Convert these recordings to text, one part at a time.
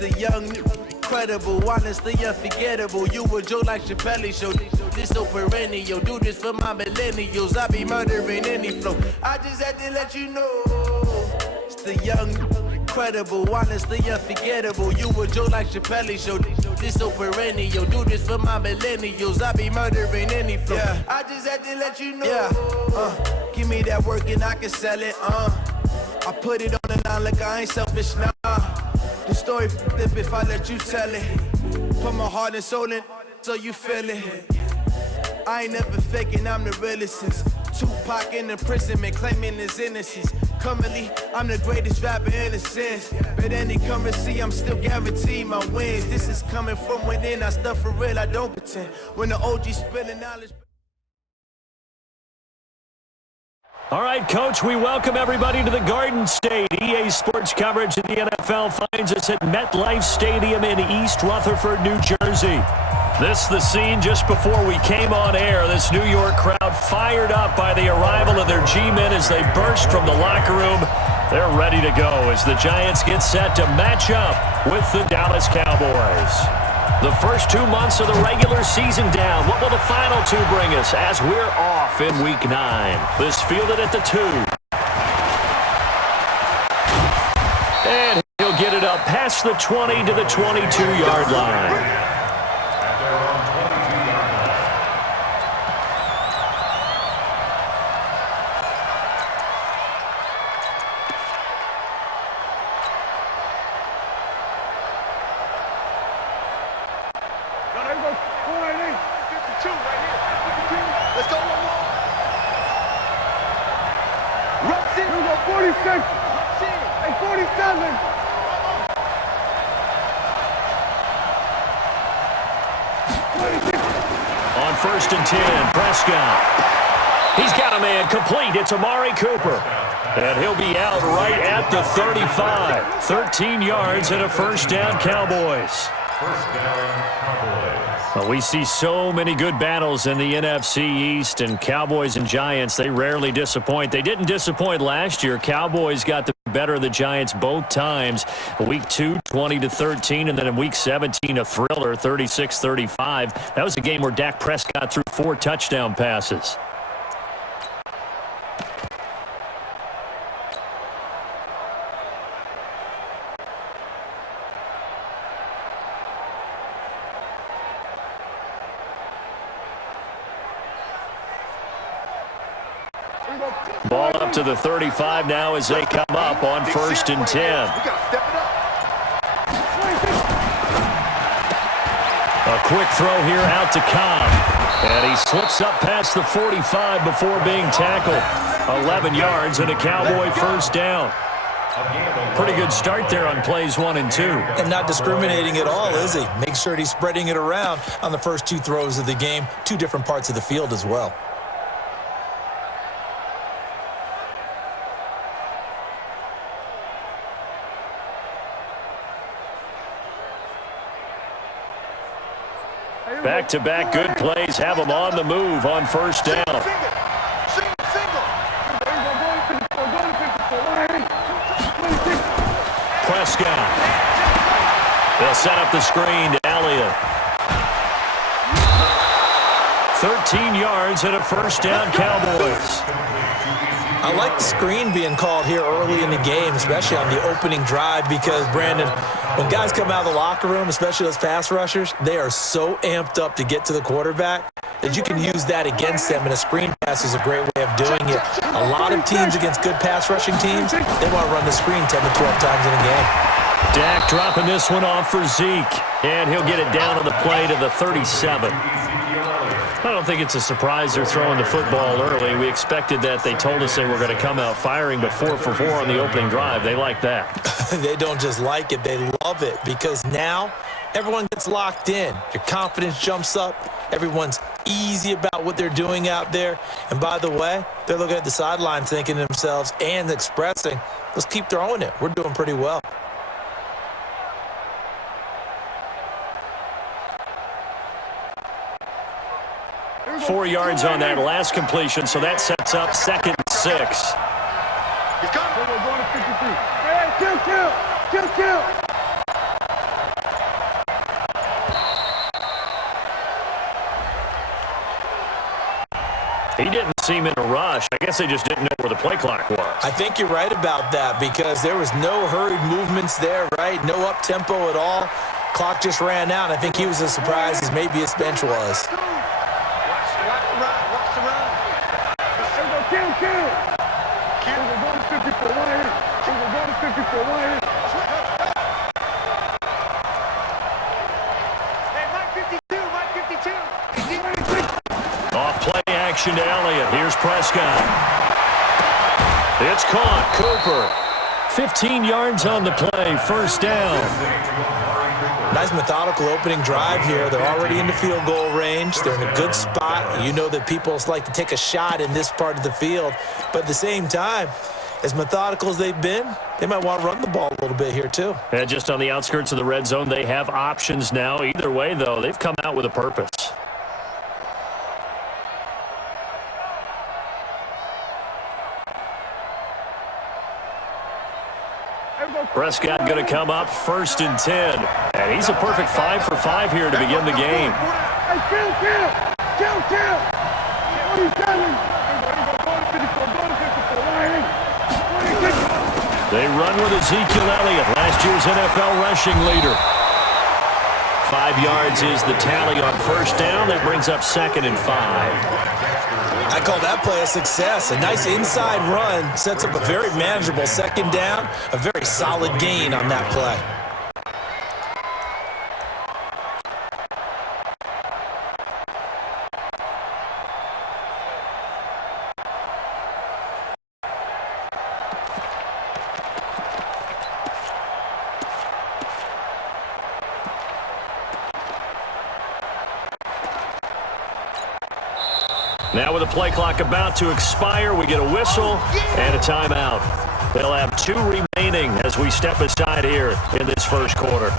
the young, incredible, honestly unforgettable. You a joke like Chappelle Show. This so perennial. Do this for my millennials. I be murdering any flow. I just had to let you know. It's the young, incredible, honestly unforgettable. You a joke like Chappelle Show. This so perennial. Do this for my millennials. I be murdering any flow. Yeah. I just had to let you know. Yeah. Give me that work and I can sell it. I put it on the line like I ain't selfish now. The story flip if I let you tell it. Put my heart and soul in so you feel it. I ain't never faking, I'm the realest since Tupac in imprisonment, claiming his innocence. Currently, I'm the greatest rapper in a sense. But any currency, I'm still guaranteed my wins. This is coming from within, I stuff for real, I don't pretend. When the OG spilling knowledge. All right, Coach, we welcome everybody to the Garden State. EA Sports coverage of the NFL finds us at MetLife Stadium in East Rutherford, New Jersey. This is the scene just before we came on air. This New York crowd fired up by the arrival of their G-men as they burst from the locker room. They're ready to go as the Giants get set to match up with the Dallas Cowboys. The first 2 months of the regular season down. What will the final two bring us as we're off in Week 9? This fielded at the 2. And he'll get it up past the 20 to the 22-yard line. On 1st and 10, Prescott. He's got a man complete. It's Amari Cooper. And he'll be out right at the 35. 13 yards and a first down, Cowboys. First down, Cowboys. Well, we see so many good battles in the NFC East, and Cowboys and Giants, they rarely disappoint. They didn't disappoint last year. Cowboys got the better of the Giants both times. Week 2, 20-13, and then in Week 17, a thriller, 36-35. That was a game where Dak Prescott threw 4 touchdown passes. Ball up to the 35 now as they come up on 1st and 10. A quick throw here out to Cobb. And he slips up past the 45 before being tackled. 11 yards and a Cowboy first down. Pretty good start there on plays 1 and 2. And not discriminating at all, is he? Make sure he's spreading it around on the first 2 throws of the game. 2 different parts of the field as well. Back-to-back good plays have them on the move on first down. Prescott. They'll set up the screen to Elliott. 13 yards and a first down, Cowboys. I like the screen being called here early in the game, especially on the opening drive, because, Brandon, when guys come out of the locker room, especially those pass rushers, they are so amped up to get to the quarterback that you can use that against them, and a screen pass is a great way of doing it. A lot of teams against good pass rushing teams, they want to run the screen 10 to 12 times in a game. Dak dropping this one off for Zeke, and he'll get it down on the play to the 37. I don't think it's a surprise they're throwing the football early. We expected that. They told us they were going to come out firing, but 4 for 4 on the opening drive. They like that. They don't just like it, they love it, because now everyone gets locked in. Your confidence jumps up. Everyone's easy about what they're doing out there. And by the way, they're looking at the sideline thinking to themselves and expressing, let's keep throwing it. We're doing pretty well. Four yards on that last completion, so that sets up 2nd and 6. He's coming. Kill. He didn't seem in a rush. I guess they just didn't know where the play clock was. I think you're right about that because there was no hurried movements there, right? No up-tempo at all. Clock just ran out. I think he was as surprised as maybe his bench was. Watch the run. Kill. We're going to 50 for one hit. We're going to 50 for one hit. Hey, Mike 52, Mike 52. Off play action to Elliott. Here's Prescott. It's caught. Cooper. 15 yards on the play. First down. Nice methodical opening drive here. They're already in the field goal range. They're in a good spot. You know that people like to take a shot in this part of the field. But at the same time, as methodical as they've been, they might want to run the ball a little bit here too. And just on the outskirts of the red zone, they have options now. Either way, though, they've come out with a purpose. Prescott going to come up 1st and 10. And he's a perfect 5 for 5 here to begin the game. They run with Ezekiel Elliott, last year's NFL rushing leader. 5 yards is the tally on first down. That brings up 2nd and 5. I call that play a success. A nice inside run sets up a very manageable 2nd down, a very solid gain on that play. Now with the play clock about to expire, we get a whistle and a timeout. They'll have 2 remaining as we step aside here in this first quarter.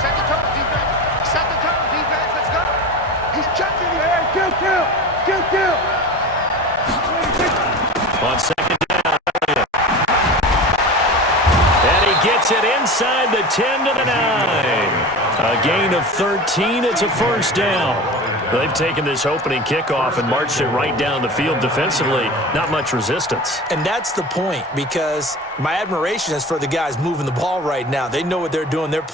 Set the tone, defense. Let's go. He's chucking it. Kill. On 2nd down, and he gets it inside the 10 to the 9. A gain of 13. It's a first down. They've taken this opening kickoff and marched it right down the field defensively. Not much resistance. And that's the point, because my admiration is for the guys moving the ball right now. They know what they're doing. They're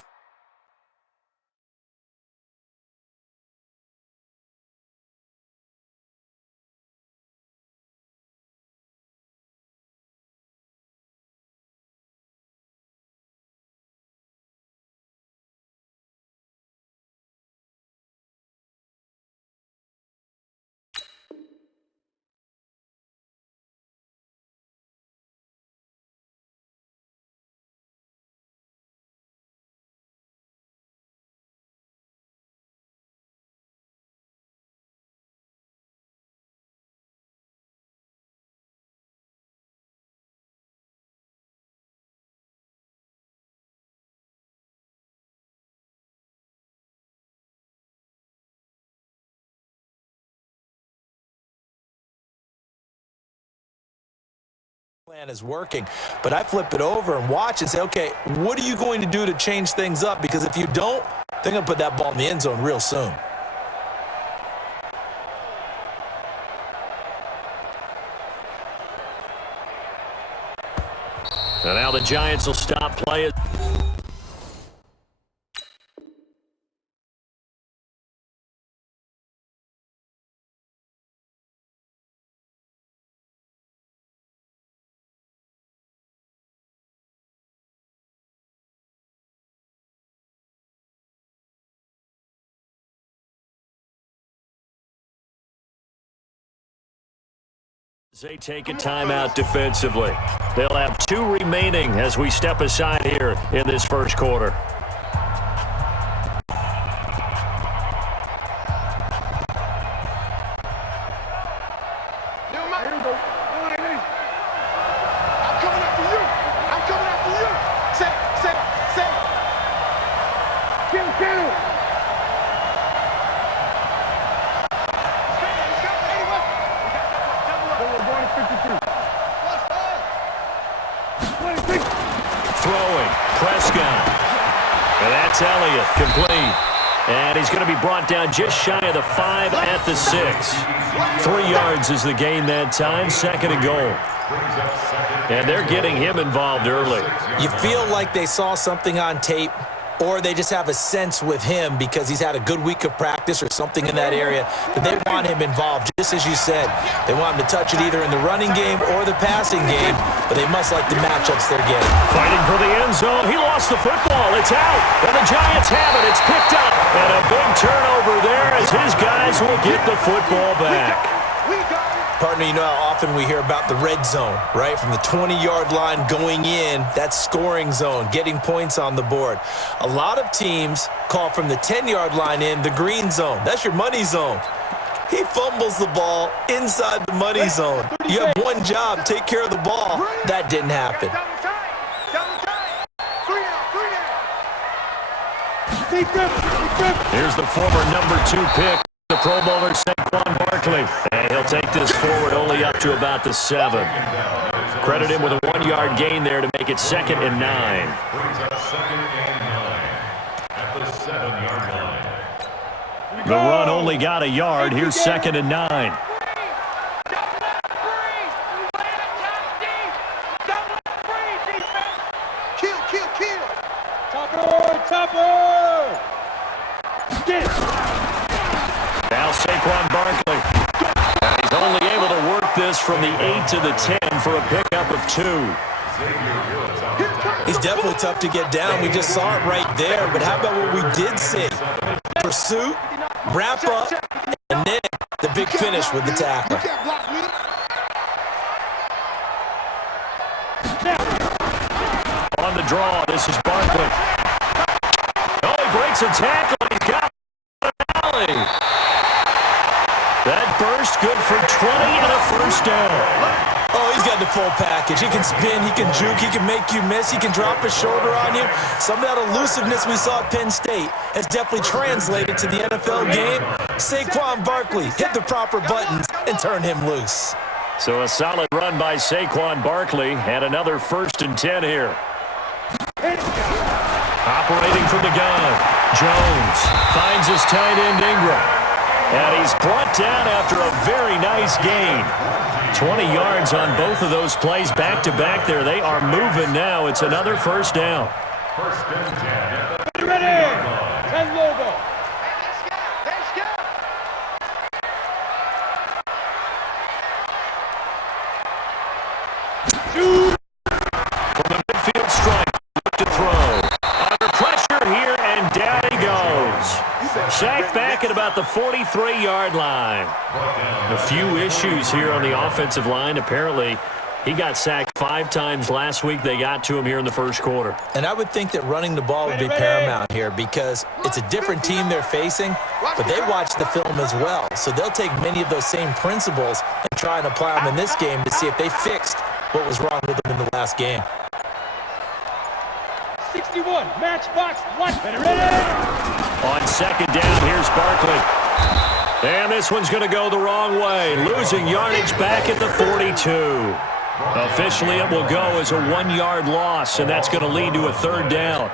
plan is working, but I flip it over and watch and say, okay, what are you going to do to change things up? Because if you don't, they're going to put that ball in the end zone real soon. And now the Giants will stop playing. They take a timeout defensively. They'll have 2 remaining as we step aside here in this first quarter. throwing. Prescott. And that's Elliott, complete. And he's going to be brought down just shy of the 5 at the 6. 3 yards is the gain that time, 2nd and goal. And they're getting him involved early. You feel like they saw something on tape, or they just have a sense with him because he's had a good week of practice or something in that area that they want him involved, just as you said. They want him to touch it either in the running game or the passing game, but they must like the matchups they're getting. Fighting for the end zone. He lost the football. It's out. And the Giants have it. It's picked up. And a big turnover there as his guys will get the football back. Partner, you know how often we hear about the red zone, right? From the 20-yard line going in, that's scoring zone, getting points on the board. A lot of teams call from the 10-yard line in the green zone. That's your money zone. He fumbles the ball inside the money zone. You have one job, take care of the ball. That didn't happen. Here's the former number 2 pick, the Pro Bowler Saquon Barkley. And he'll take this forward only up to about the 7. Credit him with a 1-yard gain there to make it 2nd and 9. The run only got a yard. Here's 2nd and 9. Now Saquon Barkley. He's only able to work this from the 8 to the 10 for a pickup of 2. He's definitely tough to get down. We just saw it right there. But how about what we did see? Pursuit, wrap up, and then the big finish with the tackle. On the draw, this is Barkley. Oh, he breaks a tackle. He's got an alley. That burst good for 20 and a first down. Oh, he's got the full package. He can spin, he can juke, he can make you miss, he can drop his shoulder on you. Some of that elusiveness we saw at Penn State has definitely translated to the NFL game. Saquon Barkley hit the proper buttons and turned him loose. So a solid run by Saquon Barkley and another 1st and 10 here. Operating from the gun, Jones finds his tight end Ingram. And he's brought down after a very nice gain. 20 yards on both of those plays back-to-back there. They are moving now. It's another 1st down. Ready? 10 logo. From the midfield strike, look to throw. Under pressure here, and down he goes. Sacked back at about the 43-yard line. A few issues here on the offensive line. Apparently, he got sacked 5 times last week. They got to him here in the first quarter. And I would think that running the ball would be paramount here because it's a different team they're facing, but they watch the film as well. So they'll take many of those same principles and try and apply them in this game to see if they fixed what was wrong with them in the last game. 61, matchbox, what? Ready? On 2nd down, here's Barkley. And this one's going to go the wrong way. Losing yardage back at the 42. Officially, it will go as a 1-yard loss, and that's going to lead to a 3rd down.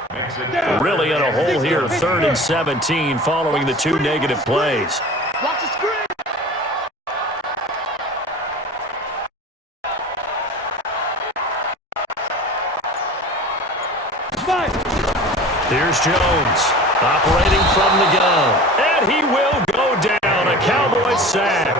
Really in a hole here, 3rd and 17 following the 2 negative plays. Watch the screen. Here's Jones, operating from the gun. And he will go down, a Cowboys sack.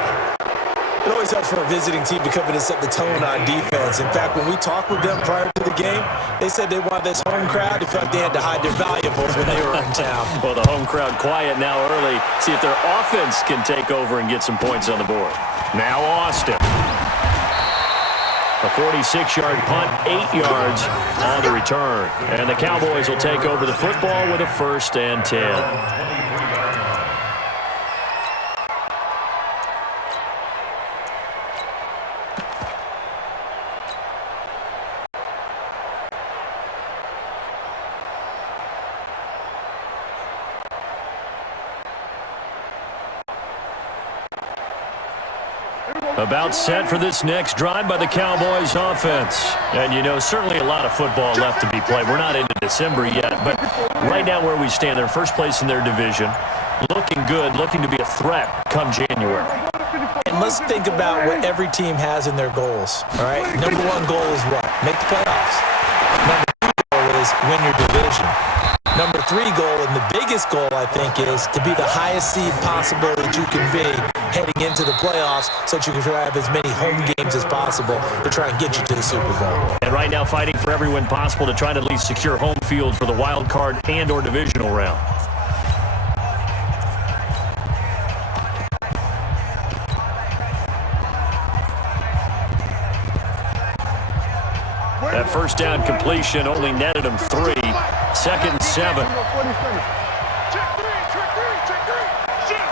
It always helps for a visiting team to come in and set the tone on defense. In fact, when we talked with them prior to the game, they said they wanted this home crowd. They felt like they had to hide their valuables when they were in town. Well, the home crowd quiet now early. See if their offense can take over and get some points on the board. Now Austin. A 46-yard punt, 8 yards on the return. And the Cowboys will take over the football with a 1st and 10. About set for this next drive by the Cowboys offense. And, you know, certainly a lot of football left to be played. We're not into December yet, but right now where we stand, they're first place in their division. Looking good, looking to be a threat come January. And let's think about what every team has in their goals, all right? Number one goal is what? Make the playoffs. Number two goal is win your division. Number three goal, and the biggest goal, I think, is to be the highest seed possible that you can be heading into the playoffs so that you can have as many home games as possible to try and get you to the Super Bowl. And right now fighting for every win possible to try to at least secure home field for the wild card and or divisional round. That first down completion only netted him 3. 2nd and 7. Check three. Shoot.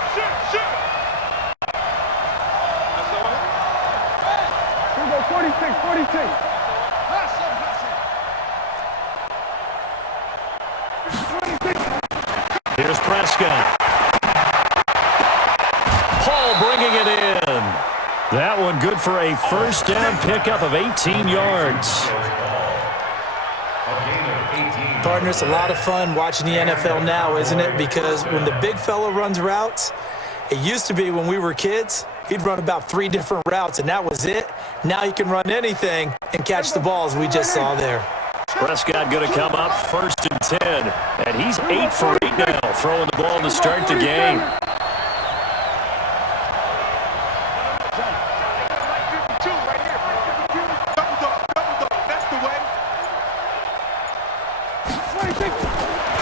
Here we go, 46. Here's Prescott. Paul bringing it in. That one good for a first down pickup of 18 yards. Partner, it's a lot of fun watching the NFL now, isn't it? Because when the big fella runs routes, it used to be when we were kids, he'd run about 3 different routes, and that was it. Now he can run anything and catch the balls we just saw there. Prescott going to come up 1st and 10. And he's 8 for 8 now, throwing the ball to start the game.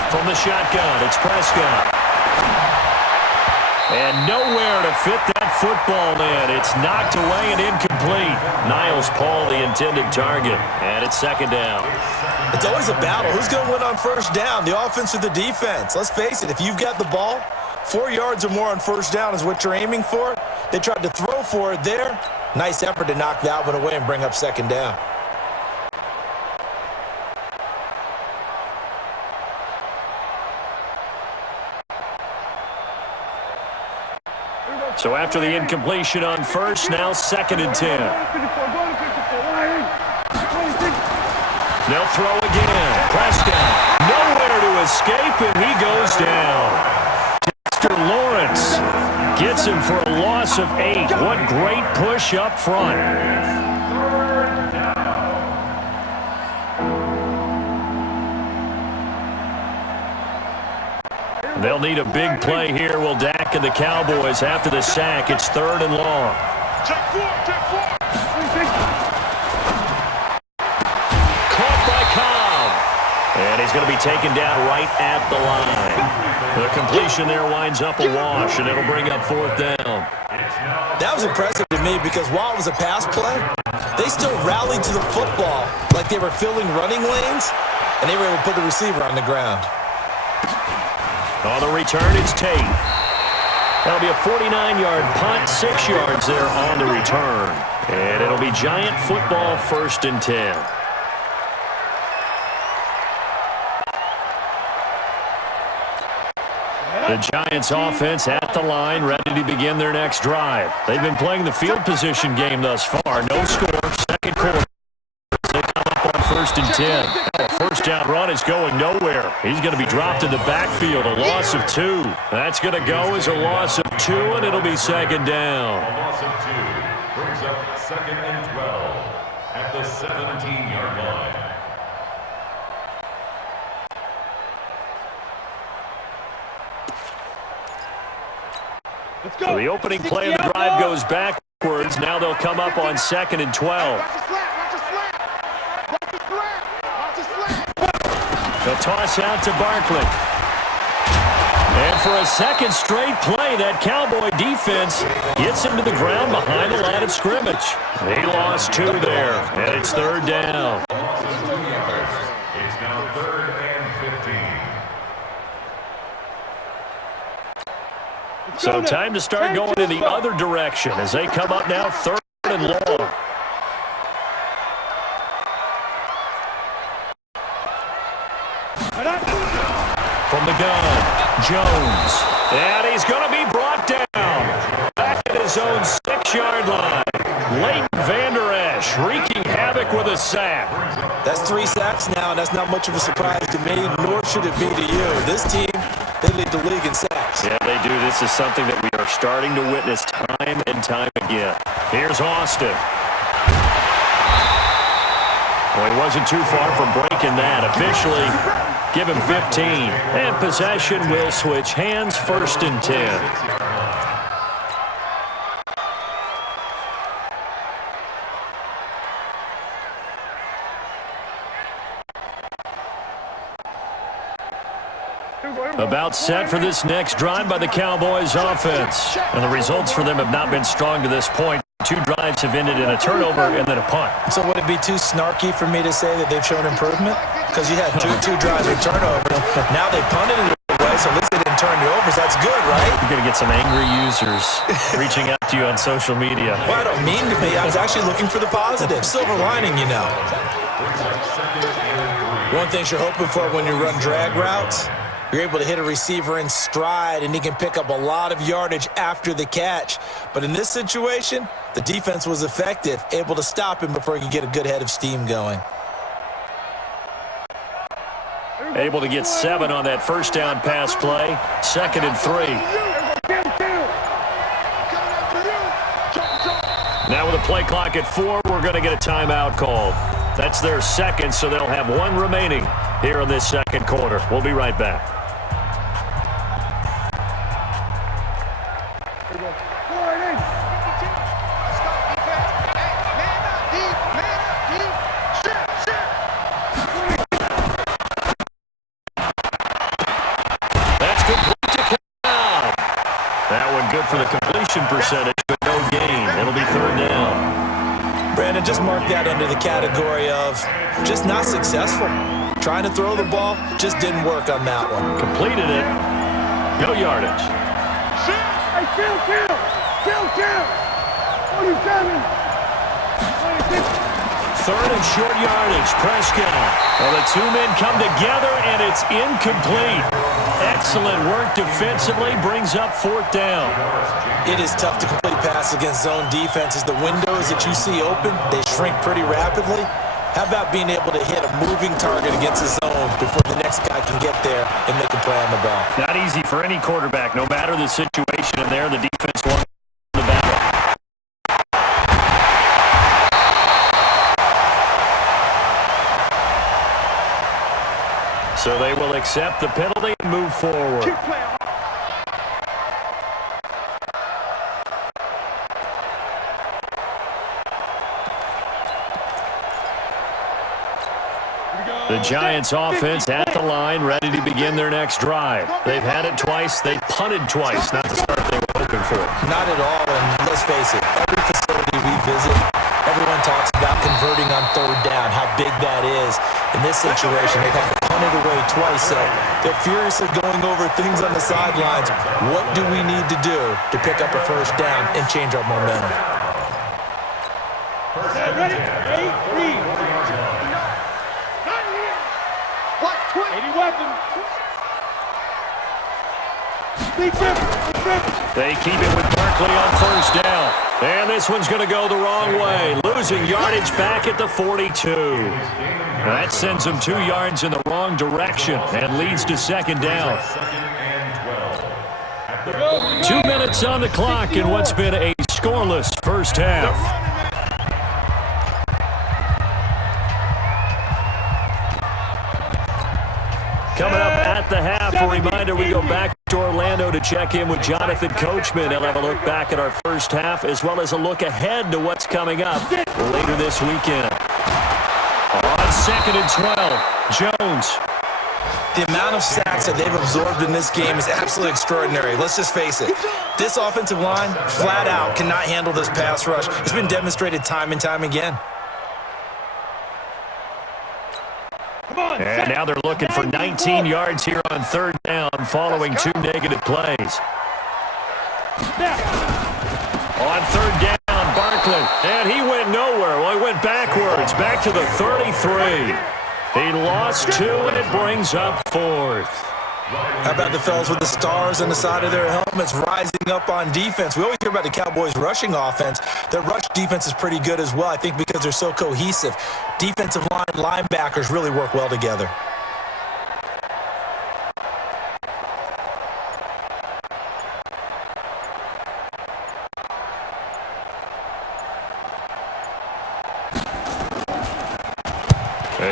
From the shotgun, it's Prescott. And nowhere to fit that football in. It's knocked away and incomplete. Niles Paul, the intended target. And it's 2nd down. It's always a battle. Who's going to win on first down, the offense or the defense? Let's face it, if you've got the ball, 4 yards or more on first down is what you're aiming for. They tried to throw for it there. Nice effort to knock that one away and bring up 2nd down. So after the incompletion on first, now 2nd and 10. They'll throw again. Prescott, nowhere to escape, and he goes down. Dexter Lawrence gets him for a loss of 8. What great push up front. They'll need a big play here. Will Dak and the Cowboys after the sack. It's 3rd and long. Check 4. Caught by Cobb. And he's going to be taken down right at the line. The completion there winds up a wash, and it'll bring up 4th down. That was impressive to me because while it was a pass play, they still rallied to the football like they were filling running lanes, and they were able to put the receiver on the ground. On the return, it's Tate. That'll be a 49-yard punt, 6 yards there on the return. And it'll be Giant football 1st and 10. The Giants offense at the line, ready to begin their next drive. They've been playing the field position game thus far. No score, 2nd quarter. They come up on 1st and 10. Oh, first down run is going nowhere. He's going to be dropped in the backfield, a loss of 2. That's going to go as a loss of 2, and it'll be 2nd down. A loss of 2 brings up 2nd and 12 at the 17-yard line. So the opening play of the drive goes backwards. Now they'll come up on 2nd and 12. The toss out to Barkley. And for a 2nd straight play, that Cowboy defense gets him to the ground behind the line of scrimmage. They lost 2 there, and it's 3rd down. It's now 3rd and 15. So time to start going in the other direction as they come up now 3rd and long. From the gun, Jones. And he's going to be brought down. Back at his own 6-yard line. Leighton Vander Esch wreaking havoc with a sack. That's 3 sacks now, and that's not much of a surprise to me, nor should it be to you. This team, they lead the league in sacks. Yeah, they do. This is something that we are starting to witness time and time again. Here's Austin. Well, he wasn't too far from breaking that. Officially, give him 15. And possession will switch hands, 1st and 10. About set for this next drive by the Cowboys offense. And the results for them have not been strong to this point. 2 drives have ended in a turnover and then a punt. So would it be too snarky for me to say that they've shown improvement? Because you had two drives with turnover. Now they punted it away, so at least they didn't turn it over. So that's good, right? You're going to get some angry users reaching out to you on social media. Well, I don't mean to be. I was actually looking for the positive. Silver lining, you know. One thing you're hoping for when you run drag routes, you're able to hit a receiver in stride, and he can pick up a lot of yardage after the catch. But in this situation, the defense was effective, able to stop him before he could get a good head of steam going. Able to get 7 on that 1st down pass play. 2nd and 3. Now with a play clock at 4, we're going to get a timeout called. That's their 2nd, so they'll have 1 remaining here in this 2nd quarter. We'll be right back. For the completion percentage, but no gain. It'll be 3rd down. Brandon, just mark that under the category of just not successful. Trying to throw the ball, just didn't work on that one. Completed it. No yardage. Hey, kill. 47. 3rd and short yardage. Prescott. Well, the 2 men come together, and it's incomplete. Excellent work defensively. Brings up 4th down. It is tough to complete passes against zone defenses. The windows that you see open, they shrink pretty rapidly. How about being able to hit a moving target against the zone before the next guy can get there and make a play on the ball? Not easy for any quarterback. No matter the situation in there, the defense won the battle. So they will accept the penalty and move forward. The Giants offense at the line, ready to begin their next drive. They've had it twice. They've punted twice. Not the start they were hoping for. Not at all, and let's face it, every facility we visit, everyone talks about converting on 3rd down, how big that is. In this situation, they've had to punt it away twice, so they're furiously going over things on the sidelines. What do we need to do to pick up a 1st down and change our momentum? Ready? 8, 3. 80 weapons. They keep it with Barkley on 1st down. And this one's going to go the wrong way. Losing yardage back at the 42. That sends them 2 yards in the wrong direction and leads to 2nd down. 2 minutes on the clock in what's been a scoreless 1st half. Coming up at the half, a reminder, we go back to Orlando to check in with Jonathan Coachman. He'll have a look back at our 1st half as well as a look ahead to what's coming up later this weekend. On 2nd and 12, Jones. The amount of sacks that they've absorbed in this game is absolutely extraordinary. Let's just face it. This offensive line, flat out, cannot handle this pass rush. It's been demonstrated time and time again. And now they're looking for 19 yards here on 3rd down following 2 negative plays. On 3rd down, Barkley. And he went nowhere. Well, he went backwards, back to the 33. He lost 2, and it brings up 4th. How about the fellas with the stars on the side of their helmets rising up on defense? We always hear about the Cowboys' rushing offense. Their rush defense is pretty good as well, I think, because they're so cohesive. Defensive line linebackers really work well together.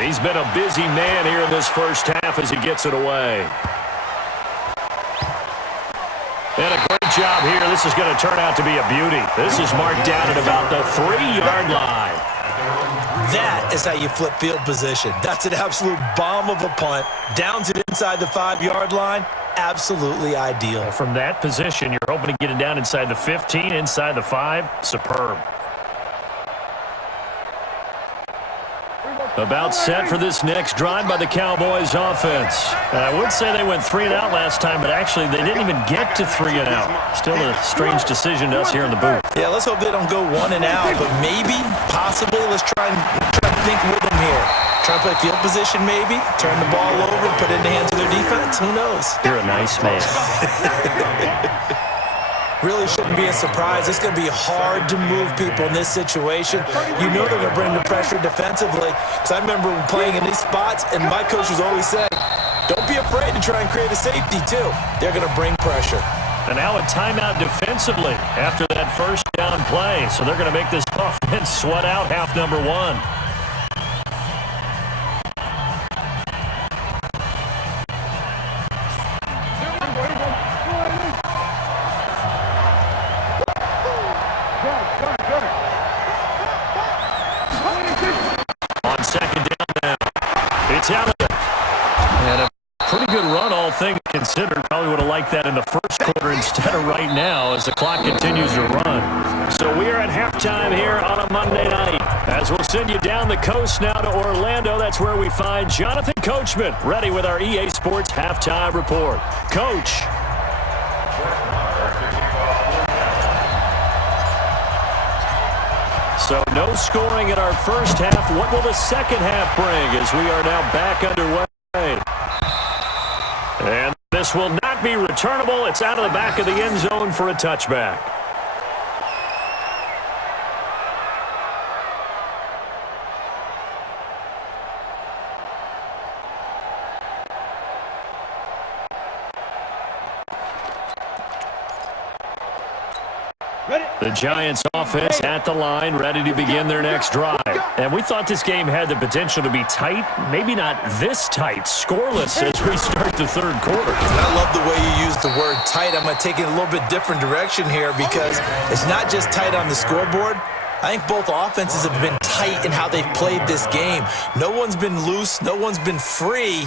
He's been a busy man here in this first half as he gets it away. And a great job here. This is going to turn out to be a beauty. This is marked down at about the 3-yard line. That is how you flip field position. That's an absolute bomb of a punt. Downs it inside the 5-yard line. Absolutely ideal. From that position, you're hoping to get it down inside the 15, inside the 5. Superb. About set for this next drive by the Cowboys offense. And I would say they went 3 and out last time, but actually they didn't even get to 3 and out. Still a strange decision to us here in the booth. Yeah, let's hope they don't go 1 and out, but maybe, possibly, let's try and think with them here. Try to play field position maybe, turn the ball over, put it in the hands of their defense. Who knows? You're a nice man. Really shouldn't be a surprise. It's going to be hard to move people in this situation. You know they're going to bring the pressure defensively. Because I remember playing in these spots, and my coach was always saying, don't be afraid to try and create a safety, too. They're going to bring pressure. And now a timeout defensively after that first down play. So they're going to make this offense sweat out half number 1. On second down now, it's Elliott. And a pretty good run, all things considered. Probably would have liked that in the first quarter instead of right now as the clock continues to run. So we are at halftime here on a Monday night. As we'll send you down the coast now to Orlando, that's where we find Jonathan Coachman ready with our EA Sports Halftime Report. Coach. So no scoring in our first half. What will the second half bring as we are now back underway? And this will not be returnable. It's out of the back of the end zone for a touchback. The Giants offense at the line, ready to begin their next drive. And we thought this game had the potential to be tight, maybe not this tight, scoreless as we start the third quarter. I love the way you use the word tight. I'm going to take it in a little bit different direction here because it's not just tight on the scoreboard. I think both offenses have been tight in how they've played this game. No one's been loose. No one's been free.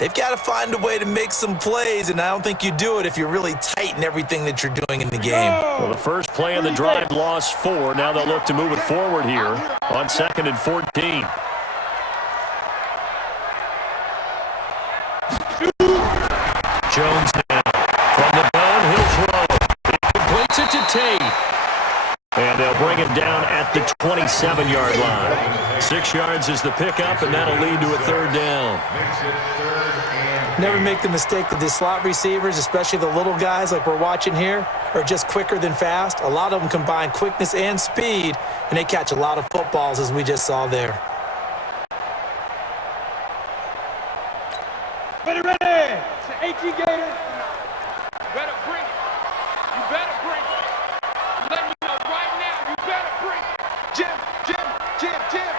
They've got to find a way to make some plays, and I don't think you do it if you're really tight in everything that you're doing in the game. Well, the first play of the drive lost 4. Now they'll look to move it forward here on 2nd and 14. Jones now from the gun. He'll throw. He completes it to Tate. And they'll bring him down at the 27-yard line. 6 yards is the pickup, and that'll lead to a third down. Never make the mistake that the slot receivers, especially the little guys like we're watching here, are just quicker than fast. A lot of them combine quickness and speed, and they catch a lot of footballs, as we just saw there. Ready, ready! It's an AT Gator. You better bring it. You better bring it. I'm letting you know right now, you better bring it. Jim, Jim, Jim, Jim.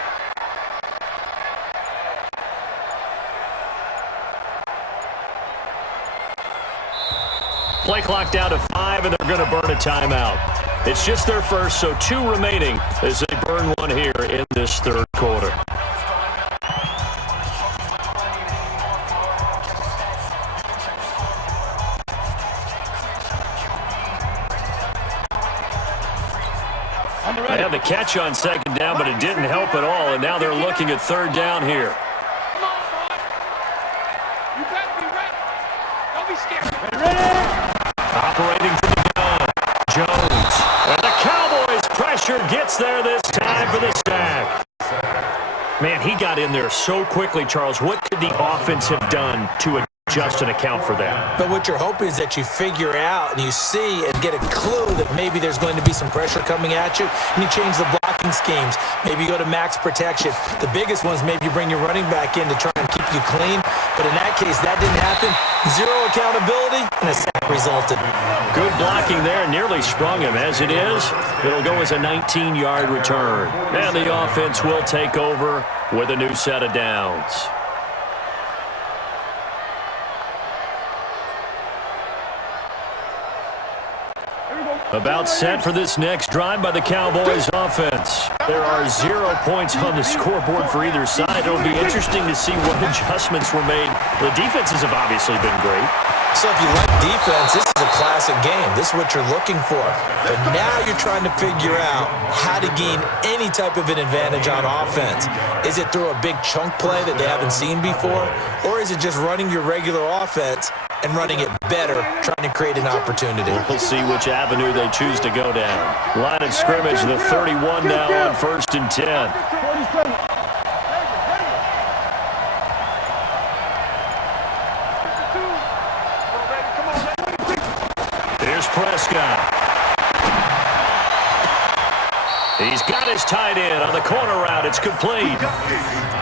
Play clock down to 5, and they're going to burn a timeout. It's just their first, so 2 remaining as they burn one here in this third quarter. They had the catch on second down, but it didn't help at all, and now they're looking at third down here. Come on, boy. You better be ready. Don't be scared. Ready? Operating from the gun, Jones. And the Cowboys pressure gets there this time for the sack. Man, he got in there so quickly, Charles. What could the offense have done to just an account for that. But what you're hoping is that you figure out and you see and get a clue that maybe there's going to be some pressure coming at you, and you change the blocking schemes. Maybe you go to max protection. The biggest ones, maybe you bring your running back in to try and keep you clean. But in that case, that didn't happen. Zero accountability, and a sack resulted. Good blocking there. Nearly sprung him. As it is, it'll go as a 19-yard return. And the offense will take over with a new set of downs. About set for this next drive by the Cowboys offense. There are 0 points on the scoreboard for either side. It'll be interesting to see what adjustments were made. The defenses have obviously been great. So if you like defense, this is a classic game. This is what you're looking for. But now you're trying to figure out how to gain any type of an advantage on offense. Is it through a big chunk play that they haven't seen before? Or is it just running your regular offense and running it better, trying to create an opportunity? We'll see which avenue they choose to go down. Line of scrimmage, the 31 now on 1st and 10. Here's Prescott. He's got his tight end on the corner route. It's complete.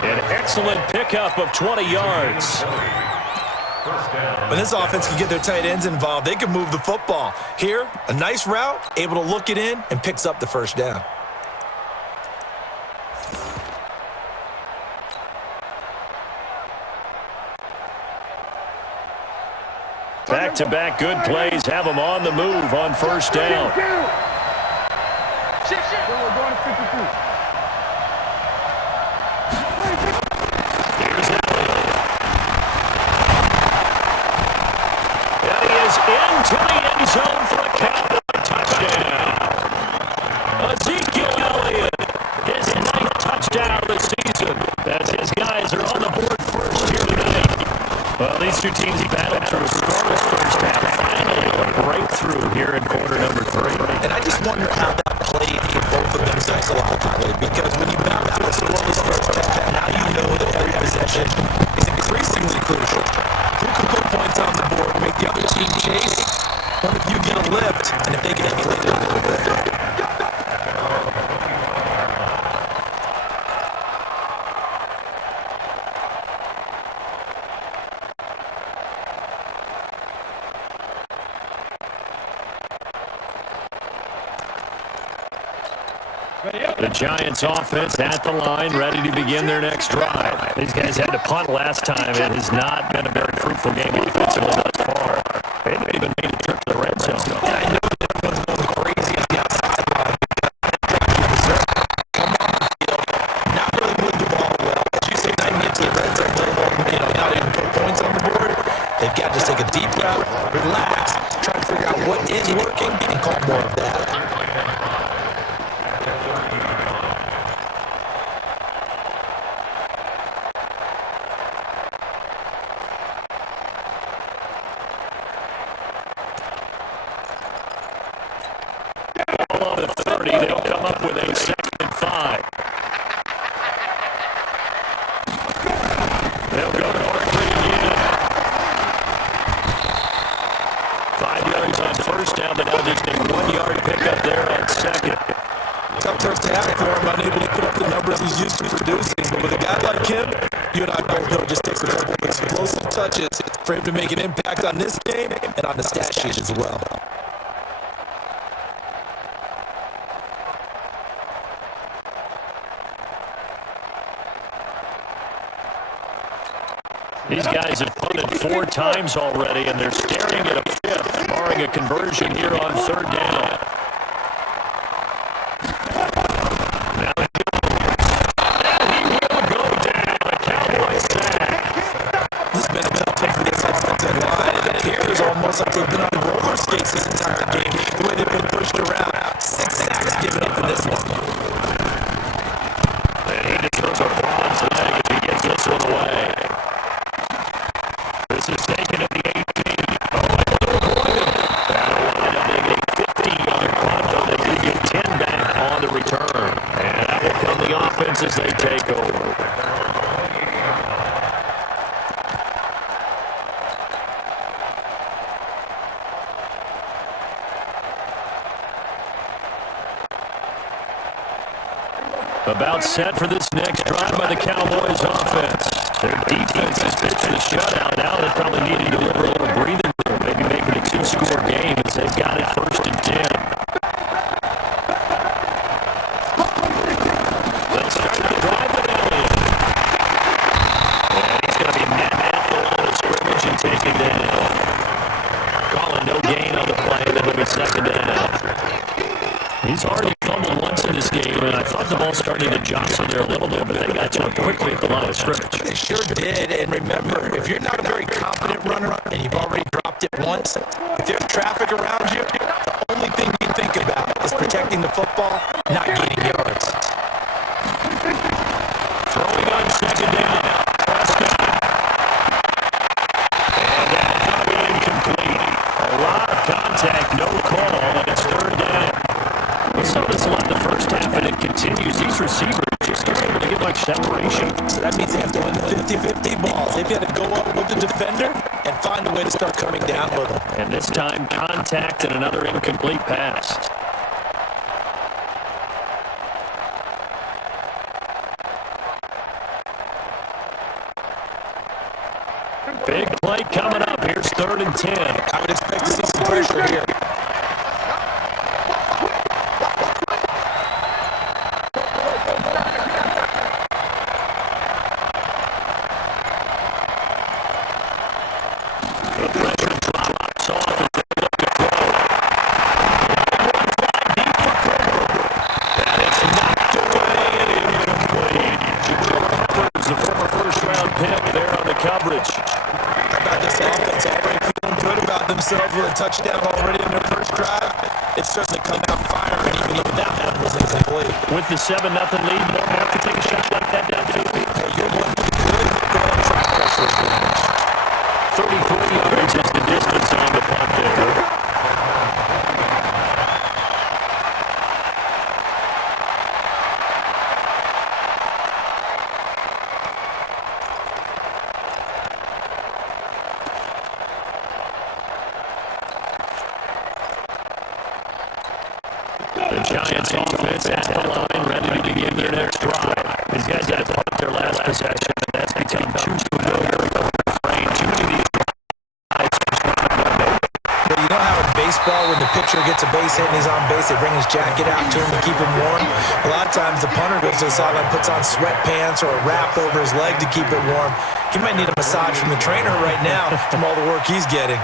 An excellent pickup of 20 yards. When this offense can get their tight ends involved, they can move the football. Here, a nice route, able to look it in, and picks up the first down. Back-to-back good plays have them on the move on first down. Here's Elliott. And he is into the end zone for a Cowboy touchdown. Ezekiel Elliott, his 9th touchdown of the season, as his guys are on the board first here tonight. Well, these two teams battled through a scoreless first half. Finally, a breakthrough here in quarter number 3. And I just wonder how that played for both of them psychologically, because when you battle through a scoreless first half, now you know that every possession is increasingly crucial. Who can put points on the board, make the other team chase? What if you get a lift, and if they get inflated a little bit? The Giants offense at the line, ready to begin their next drive. These guys had to punt last time. It has not been a very fruitful game defensively thus far. They haven't even made a trip to the red zone. And I know that everyone's going crazy on the outside line. Come on the field, not really moved the ball well. As you say, not even get to the red zone, not even put points on the board. They've got to just take a deep route, relax, try to figure out what is working, and call more of that. On the 30, they'll come up with a 2nd and 5. They'll go to Hartley again. 5 yards on first down, but now just a 1-yard pickup there on 2nd. Tough first half for him, unable to put up the numbers he's used to producing. But with a guy like him, you and I both know it just takes a couple of explosive touches for him to make an impact on this game and on the stat sheet as well. These guys have punted 4 times already, and they're staring at a 5th, barring a conversion here on 3rd down. Now he will go down. A Cowboy sack. This has been a tough one for this offensive line. It appears almost like they've been on roller skates this entire game. The way they've been pushed around. 6 sacks given up in this one. And he deserves a bronze leg if he gets this one away. This is taken at the 18. Oh, that'll wind up being a 50-yard punt, though they do get 10 back on the return. And that will come the offense as they take over. About set for this next drive by the Cowboys offense. Their defense has pitched a shutout. Now they probably need to deliver a little breather room, maybe make it a two-score game as they've got it 1st and 10. They'll start the drive with Elliott. And he's going to be met at the line of scrimmage and taken down. Calling no gain on the play, and it'll be 2nd down. He's already fumbled once in this game, and I thought the ball started to jostle there a little bit, but they got to him quickly at the line of scrimmage. They sure did, and remember, if you're not a very confident runner and you've already dropped it once, if there's traffic around you, the only thing you think about is protecting the football, not gaining yards. Throwing on 2nd down, Prescott. And that'll be incomplete. A lot of contact, no call, and it's 3rd down. We saw this a lot in the first half, and it continues. These receivers just aren't able to get much separation. So that means they have to win the 50-50 balls. They've got to go up with the defender and find a way to start coming down with them. And this time, contact and another incomplete pass. Big play coming up. Here's 3rd and 10. I would expect to see some pressure here. With a touchdown already in their first drive, it's certainly come out firing, even though that one was incomplete. With the 7-0 lead, they'll have to take a shot like that downfield. Hey, you're one to good track pressure advantage. 33 yards is the distance on the punt there. Giants offense at the line, ready to begin their next drive. These guys got to punt their last possession, and that's become too familiar with the refrain. Too many of these drives just run one over. But you know how in baseball, when the pitcher gets a base hit and he's on base, they bring his jacket out to him to keep him warm? A lot of times the punter goes to the sideline, puts on sweatpants or a wrap over his leg to keep it warm. He might need a massage from the trainer right now from all the work he's getting.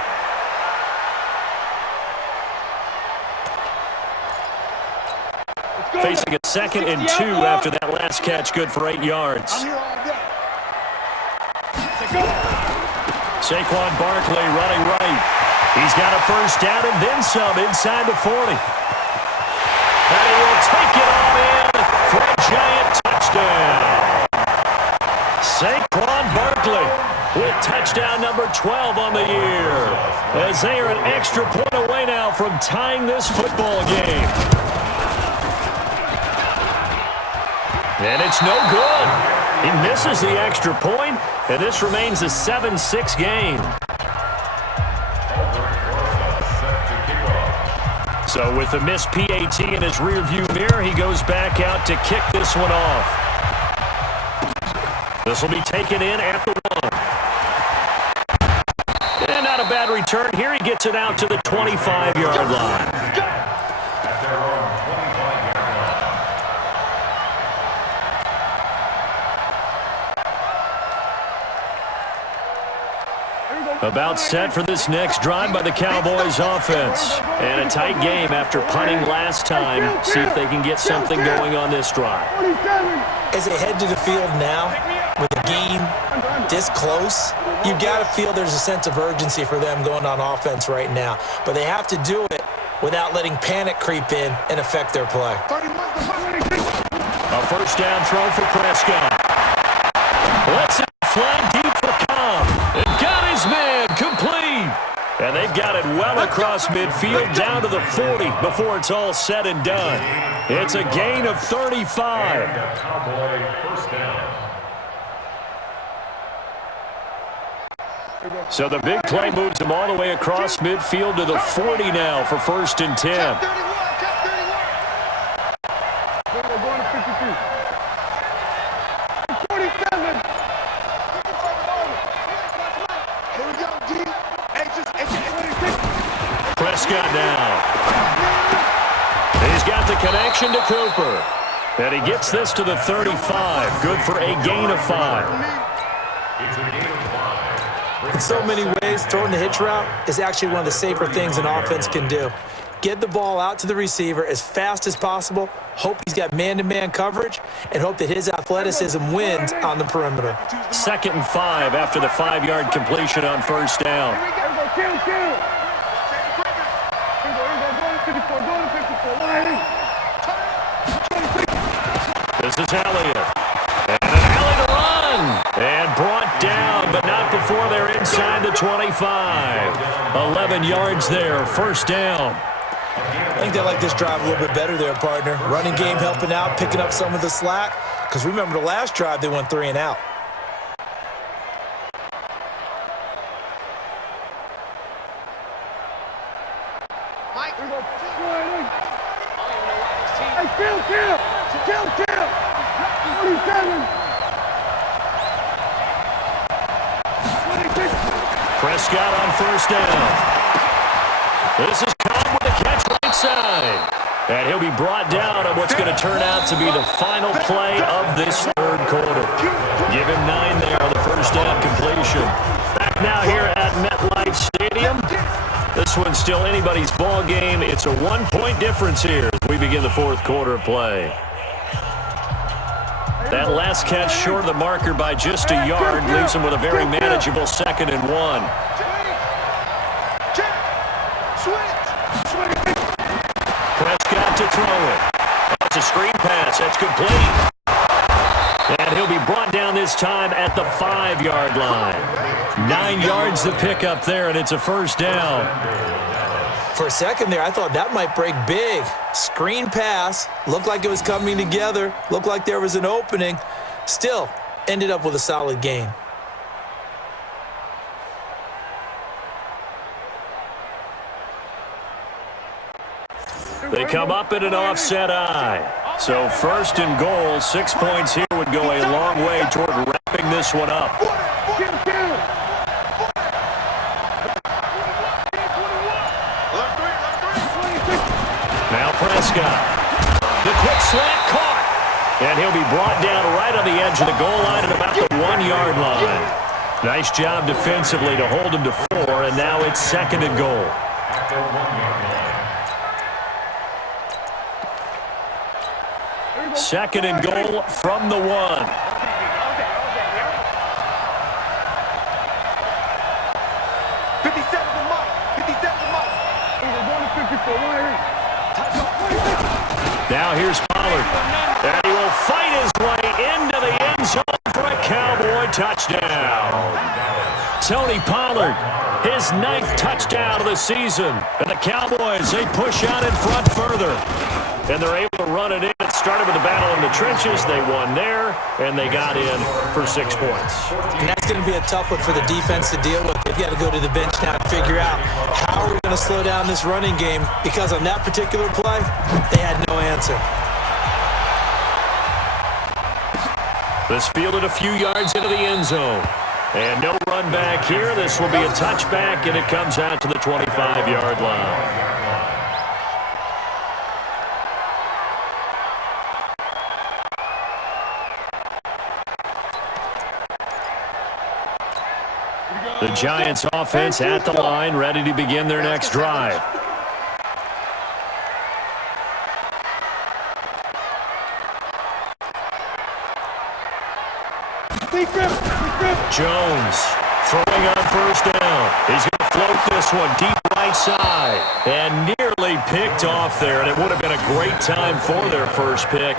Facing a 2nd and 2 after that last catch, good for 8 yards. Saquon Barkley running right. He's got a 1st down and then some inside the 40. And he will take it all in for a Giant touchdown. Saquon Barkley with touchdown number 12 on the year, as they are an extra point away now from tying this football game. And it's no good. He misses the extra point, and this remains a 7-6 game. So with the missed PAT in his rearview mirror, he goes back out to kick this one off. This will be taken in at the 1. And not a bad return. Here he gets it out to the 25-yard line. About set for this next drive by the Cowboys offense. And a tight game after punting last time. See if they can get something going on this drive. As they head to the field now, with the game this close, you've got to feel there's a sense of urgency for them going on offense right now. But they have to do it without letting panic creep in and affect their play. A 1st down throw for Prescott. Let's it fly deep for Cobb. It got his man complete. And they've got it well across midfield down to the 40 before it's all said and done. It's a gain of 35. Cowboy 1st down. So the big play moves them all the way across midfield to the 40 now for 1st and 10. Prescott now. He's got the connection to Cooper. And he gets this to the 35. Good for a gain of 5. It's a gain of 5. In so many ways, throwing the hitch route is actually one of the safer things an offense can do. Get the ball out to the receiver as fast as possible, hope he's got man-to-man coverage, and hope that his athleticism wins on the perimeter. 2nd and 5 after the 5-yard completion on first down. This is Elliott. And an alley to run. And brought down, but not before they're inside the 25. 11 yards there, first down. I think they like this drive a little bit better there, partner. Running game helping out, picking up some of the slack. Because remember the last drive, they went 3 and out. Prescott on first down. This is Cobb with a catch right side. And he'll be brought down on what's going to turn out to be the final play of this third quarter. Give him 9 there on the first down completion. Back now here at MetLife Stadium. This one's still anybody's ball game. It's a 1-point difference here as we begin the fourth quarter of play. That last catch short of the marker by just a yard leaves him with a very manageable 2nd and 1. Prescott to throw it. That's a screen pass. That's complete. And he'll be brought down this time at the 5-yard line. 9 yards to pick up there, and it's a first down. For a second there, I thought that might break big. Screen pass. Looked like it was coming together. Looked like there was an opening. Still, ended up with a solid gain. They come up in an offset eye. So 1st and goal, 6 points here would go a long way toward wrapping this one up. Now Prescott. The quick slant caught. And he'll be brought down right on the edge of the goal line at about the 1-yard line. Nice job defensively to hold him to 4, and now it's 2nd and goal. At the 1-yard line. 2nd and goal from the 1. Now here's Pollard. And he will fight his way into the end zone for a Cowboy touchdown. Tony Pollard, his 9th touchdown of the season. And the Cowboys, they push out in front further. And they're able to run it in. It started with a battle in the trenches. They won there, and they got in for 6 points. And that's going to be a tough one for the defense to deal with. They've got to go to the bench now and figure out how are we going to slow down this running game, because on that particular play, they had no answer. This fielded a few yards into the end zone. And no run back here. This will be a touchback, and it comes out to the 25-yard line. The Giants offense at the line, ready to begin their next drive. Jones throwing on first down. He's going to float this one deep right side. And nearly picked off there, and it would have been a great time for their first pick.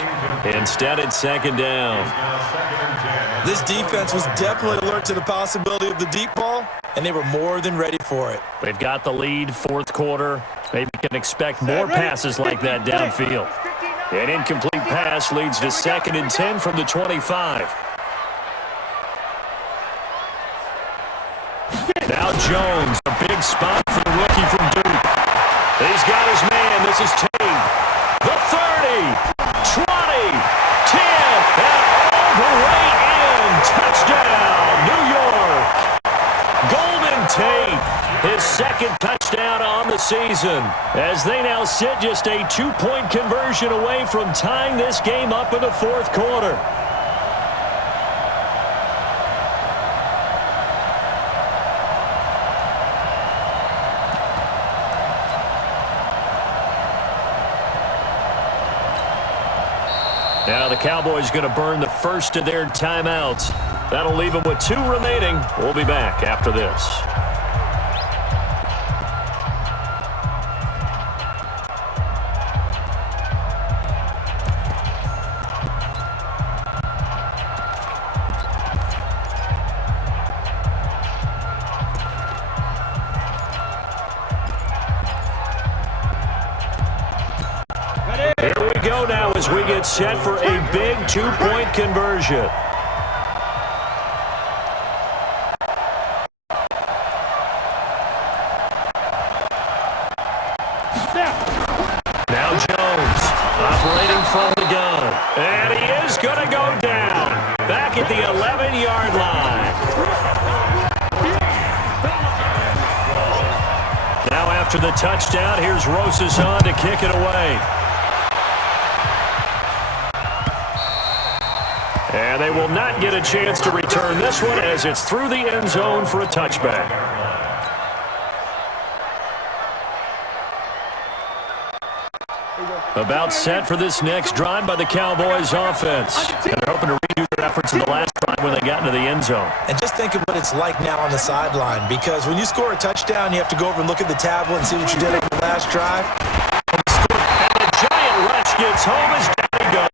Instead, it's 2nd down. This defense was definitely alert to the possibility of the deep ball, and they were more than ready for it. They've got the lead, fourth quarter. Maybe can expect more passes like that downfield. An incomplete pass leads to 2nd and 10 from the 25. Now Jones, a big spot for the rookie from Duke. He's got his man. This is Tate. The 30, 20, 10, and all the way in. Touchdown, New York. Golden Tate, his second touchdown on the season, as they now sit just a 2-point conversion away from tying this game up in the fourth quarter. Now the Cowboys going to burn the first of their timeouts. That'll leave them with 2 remaining. We'll be back after this. As we get set for a big 2-point conversion. Now Jones operating from the gun. And he is going to go down. Back at the 11-yard line. Now after the touchdown, here's Rosas on to kick it away. And they will not get a chance to return this one as it's through the end zone for a touchback. About set for this next drive by the Cowboys offense. And they're hoping to redo their efforts in the last drive when they got into the end zone. And just think of what it's like now on the sideline, because when you score a touchdown, you have to go over and look at the tablet and see what you did on the last drive. And the giant rush gets home as Daddy goes.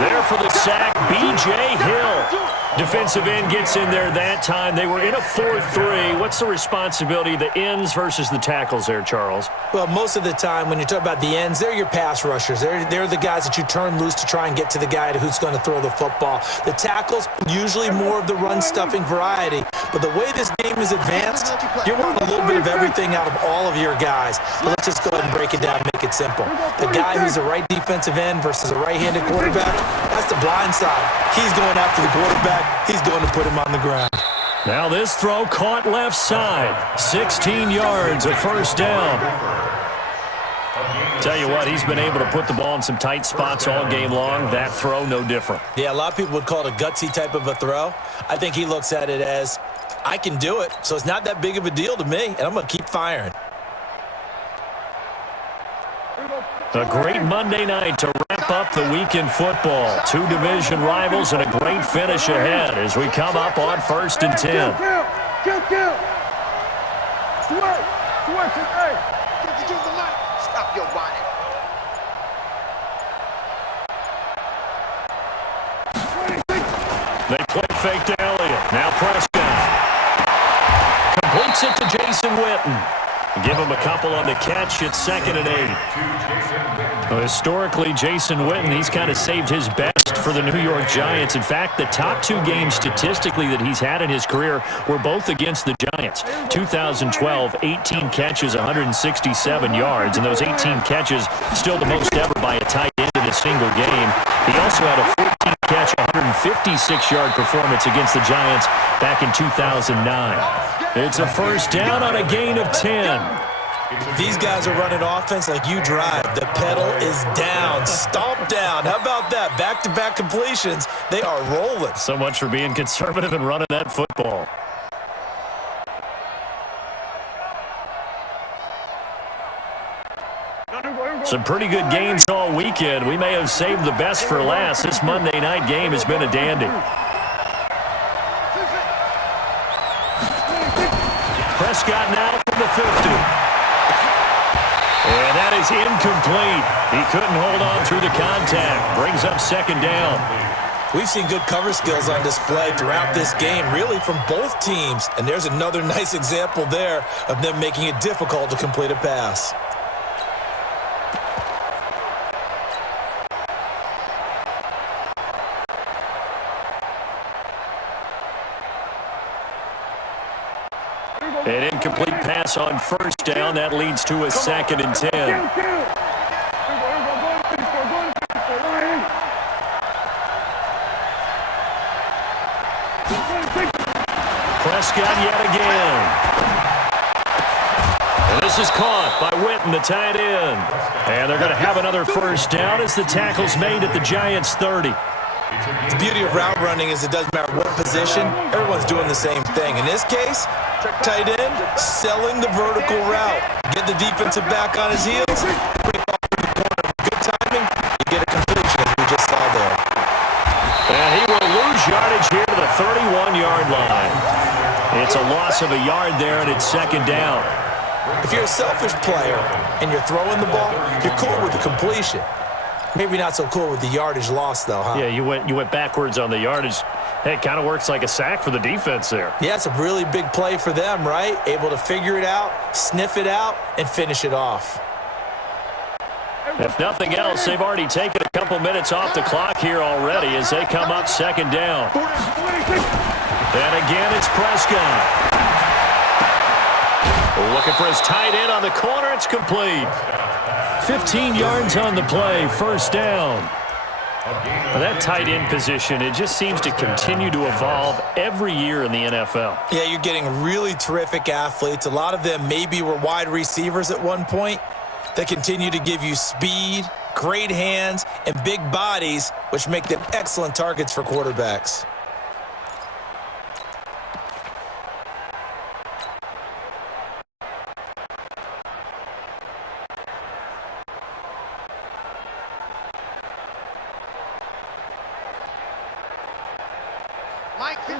There for the sack, B.J. Hill. Defensive end gets in there that time. They were in a 4-3. What's the responsibility of the ends versus the tackles there, Charles? Well, most of the time when you talk about the ends, they're your pass rushers. They're the guys that you turn loose to try and get to the guy who's going to throw the football. The tackles, usually more of the run-stuffing variety. But the way this game is advanced, you're wanting a little bit of everything out of all of your guys. But let's just go ahead and break it down and make it simple. The guy who's a right defensive end versus a right-handed quarterback, that's the blind side. He's going after the quarterback. He's going to put him on the ground. Now this throw caught left side. 16 yards, a first down. Tell you what, he's been able to put the ball in some tight spots all game long. That throw, no different. Yeah, a lot of people would call it a gutsy type of a throw. I think he looks at it as, I can do it, so it's not that big of a deal to me, and I'm going to keep firing. A great Monday night to wrap up the week in football. 2 division rivals and a great finish ahead as we come up on 1st and 10. Stop your whining. They play fake to Elliott. Now Prescott completes it to Jason Witten. Give him a couple on the catch. It's 2nd and 8. Well, historically, Jason Witten, he's kind of saved his best for the New York Giants. In fact, the top 2 games statistically that he's had in his career were both against the Giants. 2012, 18 catches, 167 yards. And those 18 catches, still the most ever by a tight end in a single game. He also had a 14-catch, 156-yard performance against the Giants back in 2009. It's a first down on a gain of 10. These guys are running offense like you drive. The pedal is down, stomp down. How about that? Back-to-back completions. They are rolling. So much for being conservative and running that football. Some pretty good games all weekend. We may have saved the best for last. This Monday night game has been a dandy. Prescott now from the 50. And that is incomplete. He couldn't hold on through the contact. Brings up 2nd down. We've seen good cover skills on display throughout this game, really from both teams. And there's another nice example there of them making it difficult to complete a pass. An incomplete pass on 1st down. That leads to a 2nd and 10. Prescott yet again. And this is caught by Witten, the tight end. And they're going to have another first down as the tackle's made at the Giants' 30. The beauty of route running is it doesn't matter what position, everyone's doing the same thing. In this case, tight end selling the vertical route. Get the defensive back on his heels, break off in the corner. Good timing, you get a completion as we just saw there. And he will lose yardage here to the 31-yard line. It's a loss of a yard there, and it's second down. If you're a selfish player and you're throwing the ball, you're cool with the completion. Maybe not so cool with the yardage loss, though, huh? Yeah, you went backwards on the yardage. Hey, it kind of works like a sack for the defense there. Yeah, it's a really big play for them, right? Able to figure it out, sniff it out, and finish it off. If nothing else, they've already taken a couple minutes off the clock here already as they come up second down. And again, it's Prescott. Looking for his tight end on the corner. It's complete. 15 yards on the play, first down. That tight end position, it just seems to continue to evolve every year in the NFL. Yeah, you're getting really terrific athletes. A lot of them maybe were wide receivers at one point. They continue to give you speed, great hands, and big bodies, which make them excellent targets for quarterbacks.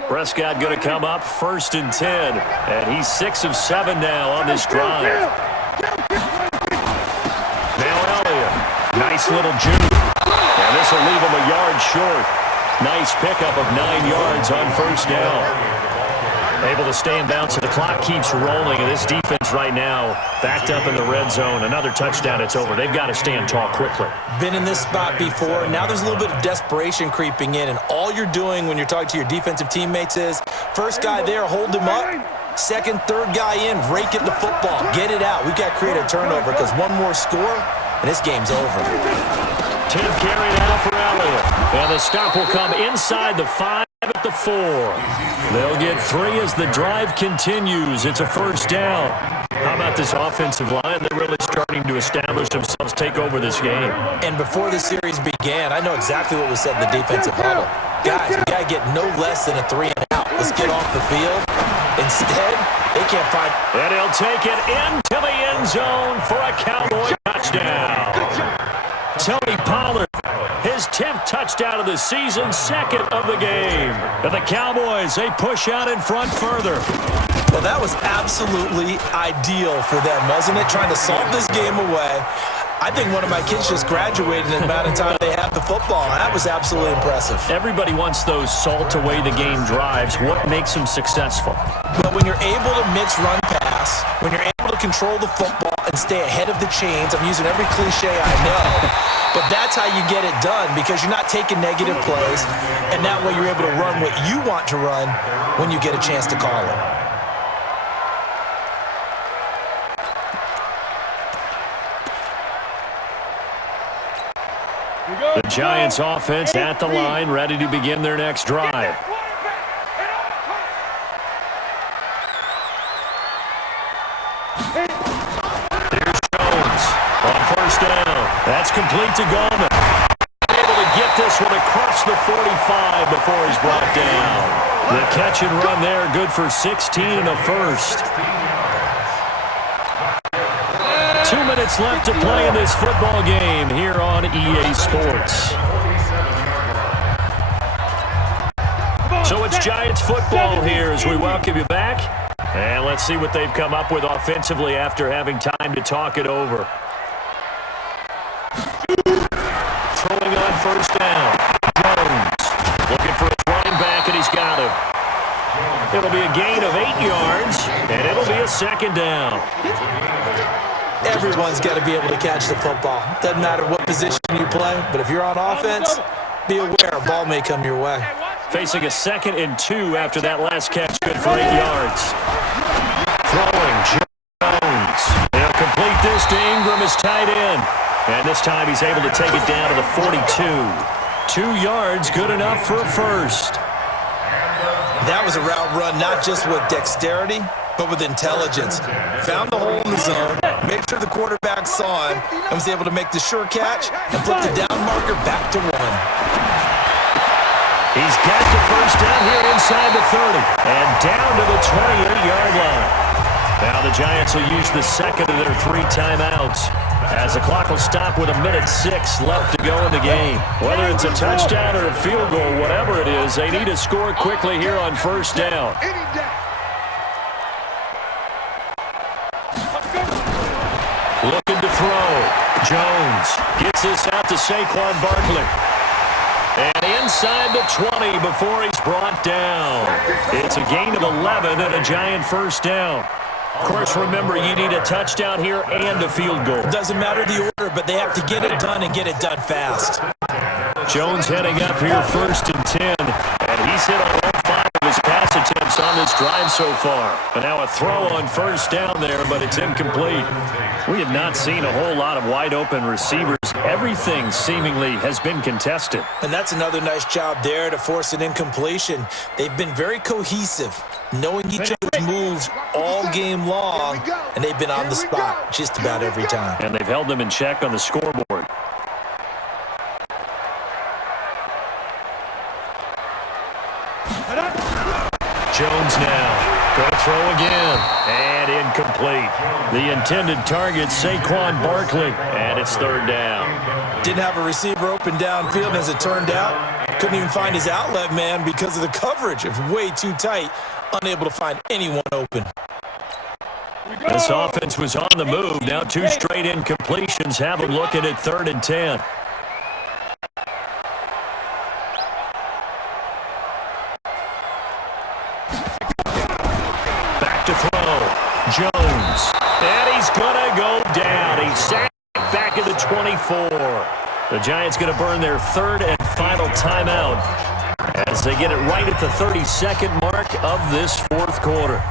Prescott going to come up first and 10, and he's 6 of 7 now on this drive. Now Elliott, nice little juke, and this will leave him a yard short. Nice pickup of 9 yards on first down. Able to stay in bounds, so the clock keeps rolling, and this defense right now backed up in the red zone. Another touchdown, it's over. They've got to stand tall quickly. Been in this spot before. Now there's a little bit of desperation creeping in, and all you're doing when you're talking to your defensive teammates is first guy there, hold him up. Second, third guy in, rake at the football. Get it out. We've got to create a turnover because one more score, and this game's over. 10 carry now for Elliott. And the stop will come inside the 5 at the 4. They'll get 3 as the drive continues. It's a first down. How about this offensive line? They're really starting to establish themselves, take over this game. And before the series began, I know exactly what was said in the defensive huddle. Guys, we got to get no less than a 3 and out. Let's get off the field. Instead, they can't find... And he'll take it into the end zone for a Cowboy touchdown. Tony Pollard, his 10th touchdown of the season, 2nd of the game. And the Cowboys, they push out in front further. Well, that was absolutely ideal for them, wasn't it? Trying to salt this game away. I think one of my kids just graduated in the amount of time they had the football. That was absolutely impressive. Everybody wants those salt away the game drives. What makes them successful? But when you're able to mix run pass, when you're able to control the football and stay ahead of the chains, I'm using every cliche I know, but that's how you get it done because you're not taking negative plays, and that way you're able to run what you want to run when you get a chance to call it. The Giants offense at the line, ready to begin their next drive. Here's Jones on first down. That's complete to Gallman. Able to get this one across the 45 before he's brought down. The catch and run there, good for 16 and a first. 2 minutes left to play in this football game here on EA Sports. So it's Giants football here as we welcome you back. And let's see what they've come up with offensively after having time to talk it over. Throwing on first down. Jones looking for his running back, and he's got him. It'll be a gain of 8 yards, and it'll be a second down. Everyone's got to be able to catch the football. Doesn't matter what position you play, but if you're on offense, be aware a ball may come your way. Facing a 2nd and 2 after that last catch, good for 8 yards. Throwing, Jones. They'll complete this to Ingram as tight end. And this time he's able to take it down to the 42. 2 yards, good enough for a first. That was a route run not just with dexterity, but with intelligence. Found the hole in the zone, made sure the quarterback saw him, and was able to make the sure catch and flip the down marker back to 1. He's got the first down here inside the 30 and down to the 28-yard line. Now the Giants will use the second of their 3 timeouts as the clock will stop with 1:06 left to go in the game. Whether it's a touchdown or a field goal, whatever it is, they need to score quickly here on first down. Looking to throw. Jones gets this out to Saquon Barkley. And inside the 20 before he's brought down. It's a gain of 11 and a Giant first down. Of course, remember, you need a touchdown here and a field goal. Doesn't matter the order, but they have to get it done and get it done fast. Jones heading up here 1st and 10. And he's hit on all 5 of his pass attempts on this drive so far. And now a throw on first down there, but it's incomplete. We have not seen a whole lot of wide open receivers. Everything seemingly has been contested. And that's another nice job there to force an incompletion. They've been very cohesive, knowing each other's moves all game long, and they've been on the spot just about every time. And they've held them in check on the scoreboard. Jones now. Go throw again. And incomplete. The intended target, Saquon Barkley. And it's 3rd down. Didn't have a receiver open downfield, as it turned out. Couldn't even find his outlet man because of the coverage. It was way too tight. Unable to find anyone open. This offense was on the move. Now 2 straight incompletions have them looking at 3rd and 10. Back to throw. Jones. And he's going to go down. He's sacked back at the 24. The Giants going to burn their 3rd and final timeout as they get it right at the 32nd mark of this 4th quarter.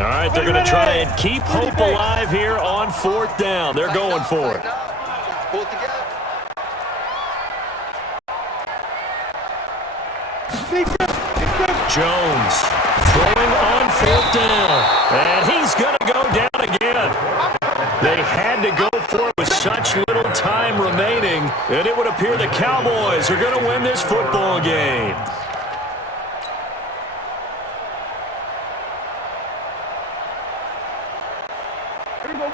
All right, they're going to try and keep hope alive here on 4th down. They're going for it. Jones throwing on 4th down, and he's going to go down again. They had to go for it with such little time remaining, and it would appear the Cowboys are going to win this football game.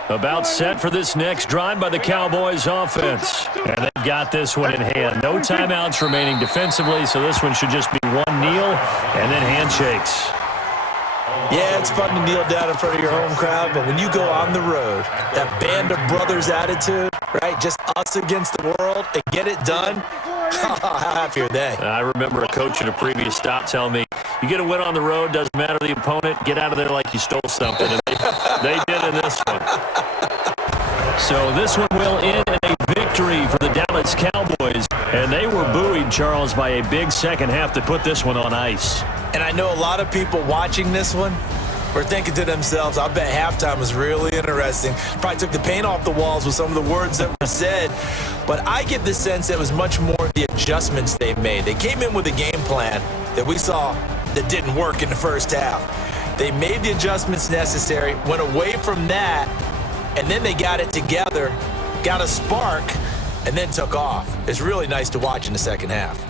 About set for this next drive by the Cowboys offense. And they've got this one in hand. No timeouts remaining defensively, so this one should just be 1 kneel and then handshakes. Yeah, it's fun to kneel down in front of your home crowd, but when you go on the road, that band of brothers attitude, right, just us against the world and get it done, how happy are they? I remember a coach at a previous stop telling me, you get a win on the road, doesn't matter the opponent, get out of there like you stole something. And they did in this one. So this one will end in a victory for the Dallas Cowboys. And they were buoyed, Charles, by a big second half to put this one on ice. And I know a lot of people watching this one were thinking to themselves, I bet halftime was really interesting. Probably took the paint off the walls with some of the words that were said. But I get the sense it was much more the adjustments they made. They came in with a game plan that we saw that didn't work in the first half. They made the adjustments necessary, went away from that, and then they got it together, got a spark, and then took off. It's really nice to watch in the second half.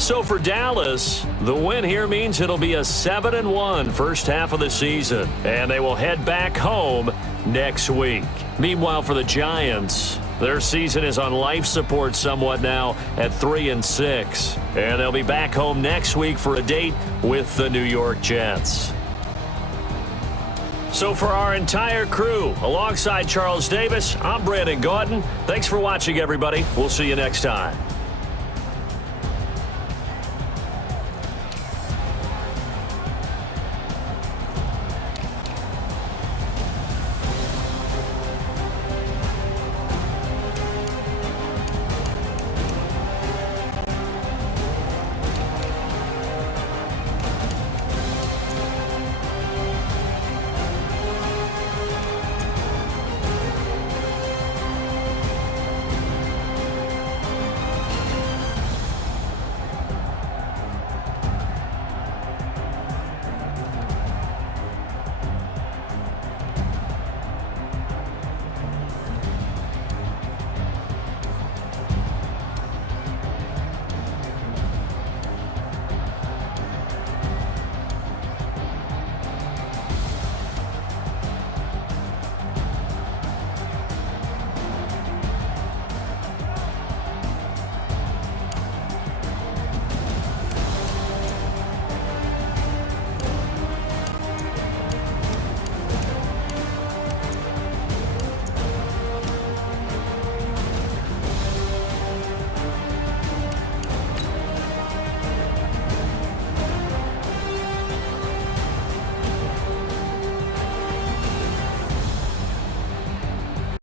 So for Dallas, the win here means it'll be a 7-1 first half of the season, and they will head back home next week. Meanwhile, for the Giants, their season is on life support somewhat now at 3-6, and they'll be back home next week for a date with the New York Jets. So for our entire crew, alongside Charles Davis, I'm Brandon Gaudin. Thanks for watching, everybody. We'll see you next time.